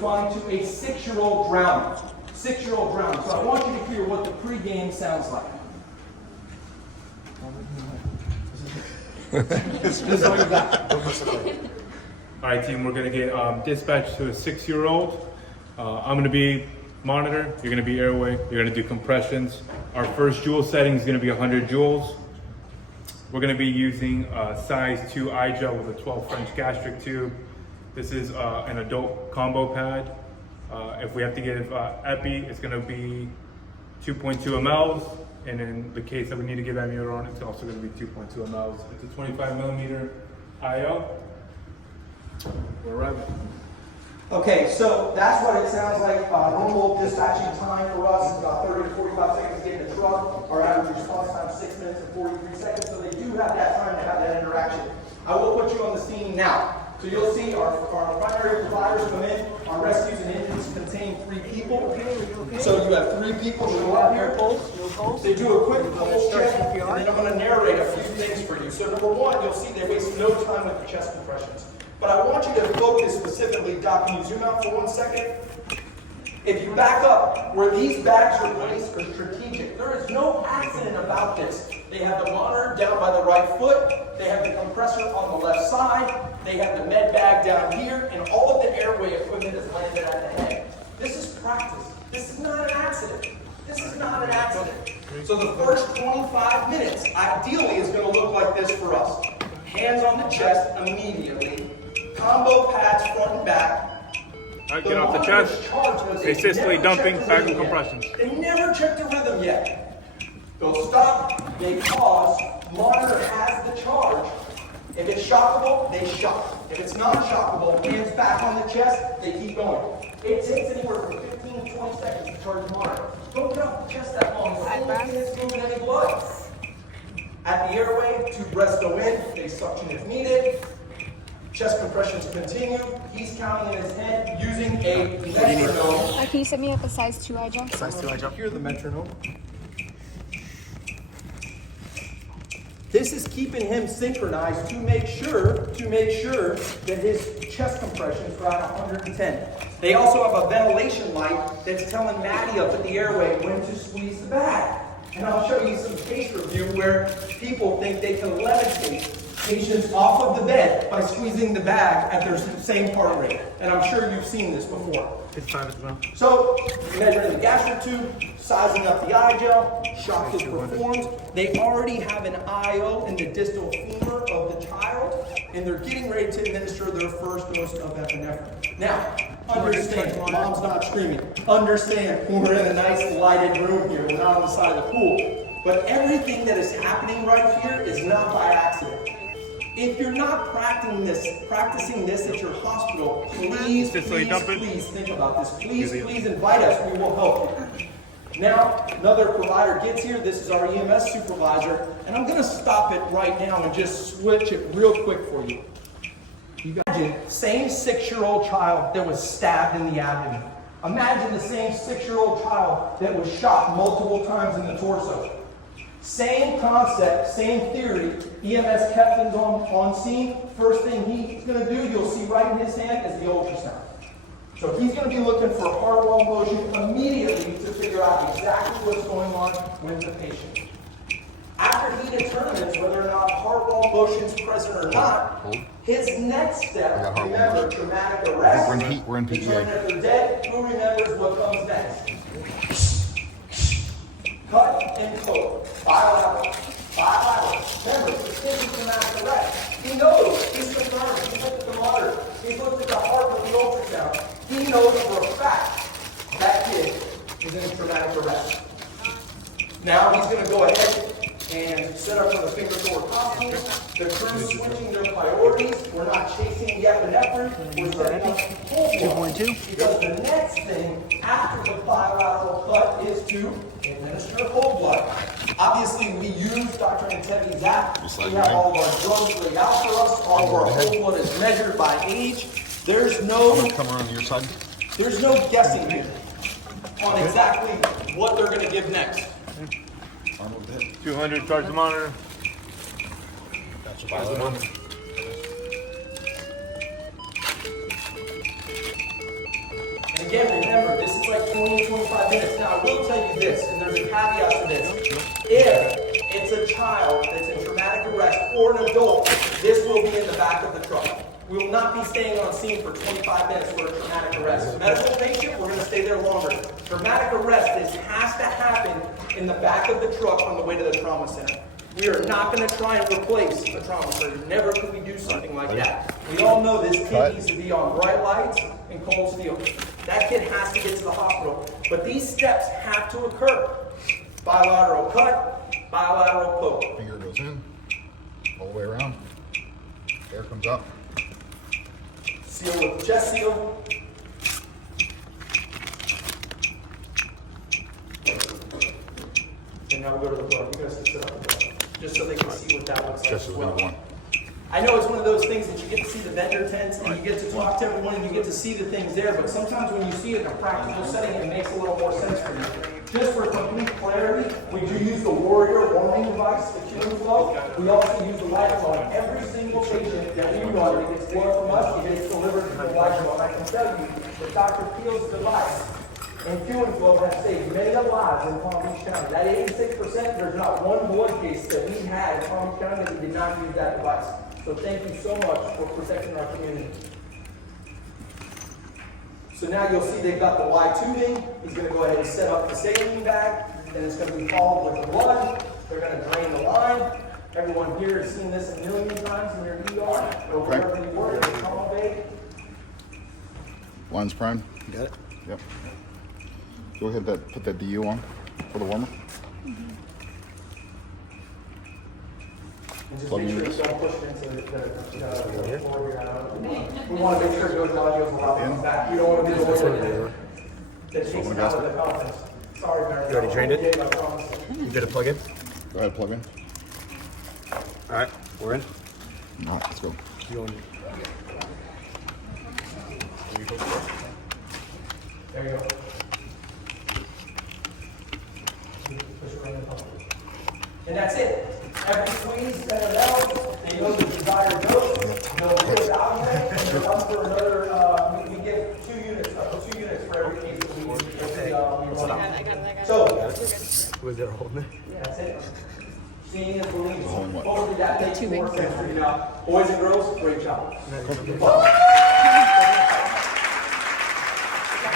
responding to a 6-year-old drowning. 6-year-old drowning. So I want you to hear what the pregame sounds like. This is all you got. All right, team, we're gonna get dispatched to a 6-year-old. I'm gonna be monitor, you're gonna be airway, you're gonna do compressions. Our first joule setting is gonna be 100 joules. We're gonna be using size 2 eye gel with a 12 French gastric tube. This is an adult combo pad. If we have to give epi, it's gonna be 2.2 mLs. And in the case that we need to give amiodarone, it's also gonna be 2.2 mLs. It's a 25 millimeter IO. We're ready. Okay, so that's what it sounds like. Normal dispatching time for us is about 30 to 45 seconds to get in the truck. Our average response time is 6 minutes and 43 seconds, so they do have that time to have that interaction. I will put you on the scene now. So you'll see our primary providers come in. Our rescues and engines contain 3 people. So you have 3 people who go out here. They do a quick pulse check, and then I'm going to narrate a few things for you. So number 1, you'll see they waste no time with the chest compressions. But I want you to focus specifically, Doc, can you zoom out for 1 second? If you back up, where these bags are placed are strategic. There is no accident about this. They have the monitor down by the right foot. They have the compressor on the left side. They have the med bag down here, and all of the airway equipment is landed at the head. This is practice. This is not an accident. This is not an accident. So the first 25 minutes, ideally, is going to look like this for us. Hands on the chest immediately. Combo pads front and back. All right, get off the chest. Asystole dumping, back and compressions. They never checked the rhythm yet. They'll stop, they pause, monitor has the charge. If it's shockable, they shock. If it's not shockable, hands back on the chest, they keep going. It takes anywhere from 15 to 20 seconds to charge the monitor. Don't get off the chest that long. It's moving any blood. At the airway, 2 breaths go in, they suction if needed. Chest compressions continue. He's counting in his head using a metronome. Can you set me up a size 2 eye gel? Size 2 eye gel. Hear the metronome. This is keeping him synchronized to make sure that his chest compressions are at 110. They also have a ventilation light that's telling Maddie up at the airway when to squeeze the bag. And I'll show you some case review where people think they can levitate patients off of the bed by squeezing the bag at their same heart rate. And I'm sure you've seen this before. So, measuring the gastric tube, sizing up the eye gel, shock is performed. They already have an IO in the distal femur of the child, and they're getting ready to administer their first dose of epinephrine. Now, understand, mom's not screaming. Understand, we're in a nice lighted room here. We're not on the side of the pool. But everything that is happening right here is not by accident. If you're not practicing this at your hospital, please think about this. Please invite us. We will help you. Now, another provider gets here. This is our EMS supervisor. And I'm going to stop it right now and just switch it real quick for you. You imagine same 6-year-old child that was stabbed in the abdomen. Imagine the same 6-year-old child that was shot multiple times in the torso. Same concept, same theory. EMS captain's on scene. First thing he's going to do, you'll see right in his hand, is the ultrasound. So he's going to be looking for heart wall motion immediately to figure out exactly what's going on with the patient. After he determines whether or not heart wall motion is present or not, his next step, remember, traumatic arrest, We're in PEA. determine if they're dead, who remembers what comes next? Cut and close. File out. Remember, this is traumatic arrest. He knows. He's confirmed. He looked at the monitor. He looked at the heart with the ultrasound. He knows for a fact that kid is in traumatic arrest. Now he's going to go ahead and set up for the finger forward hospital. The crew's switching their priorities. We're not chasing the epinephrine. We're setting up whole blood. 2.2. Because the next thing after the bilateral cut is to administer whole blood. Obviously, we use Dr. Antevi's app. We have all of our drugs laid out for us. All of our whole blood is measured by age. There's no Come around to your side. There's no guessing here on exactly what they're going to give next. 200, charge the monitor. Charge the monitor. 20 to 25 minutes. Now, I will tell you this, and there's a caveat to this. If it's a child that's in traumatic arrest or an adult, this will be in the back of the truck. We will not be staying on scene for 25 minutes for a traumatic arrest. Medical patient, we're going to stay there longer. Traumatic arrest, this has to happen in the back of the truck on the way to the trauma center. We are not going to try and replace a trauma center. Never could we do something like that. We all know this kid needs to be on bright lights and cold steel. That kid has to get to the hospital. But these steps have to occur. Bilateral cut, bilateral poke. Finger goes in, all the way around. Air comes up. Seal with chest seal. And now we'll go to the blood. You guys can sit up the blood. Just so they can see what that looks like Just as as well. we want. I know it's one of those things that you get to see the vendor tents and you get to talk to everyone and you get to see the things there, but sometimes when you see it in a practical setting, it makes a little more sense for you. Just for complete clarity, we do use the Warrior warming device, the Q flow. We also use the light flow on every single patient that we run that gets blood from us, it gets delivered to the light flow. And I can tell you that Dr. Peel's device and Q flow have saved many lives in Palm Beach County. That 86%, there's not one blood case that we had in Palm Beach County that we did not use that device. So thank you so much for protecting our community. So now you'll see they've got the Y tubing. He's going to go ahead and set up the saline bag. Then it's going to be followed with the blood. They're going to drain the line. Everyone here has seen this a million times in their ER or wherever you work in trauma bay. Line's prime. You got it? Yep. Go ahead, put that DU on for the warmer. And just Plug make in sure this. you don't push it into the floor. We want to make sure it goes audio allowed back. You don't want to be the one that takes it out of the conference. Sorry, Mary. You already drained it? Yeah, I promise. You did a plug in? Go ahead, plug in. All right, we're in. All right, let's go. You going? There you go. Push it right in the pump. And that's it. Every squeeze, set it out. They know the desired dose. They'll put it out there, and they're up for another. We get 2 units for every case that we run. So Was there a hole in there? that's it. Seeing is believing. Hole in what? Hopefully that makes more sense for you now. Boys and girls, great job.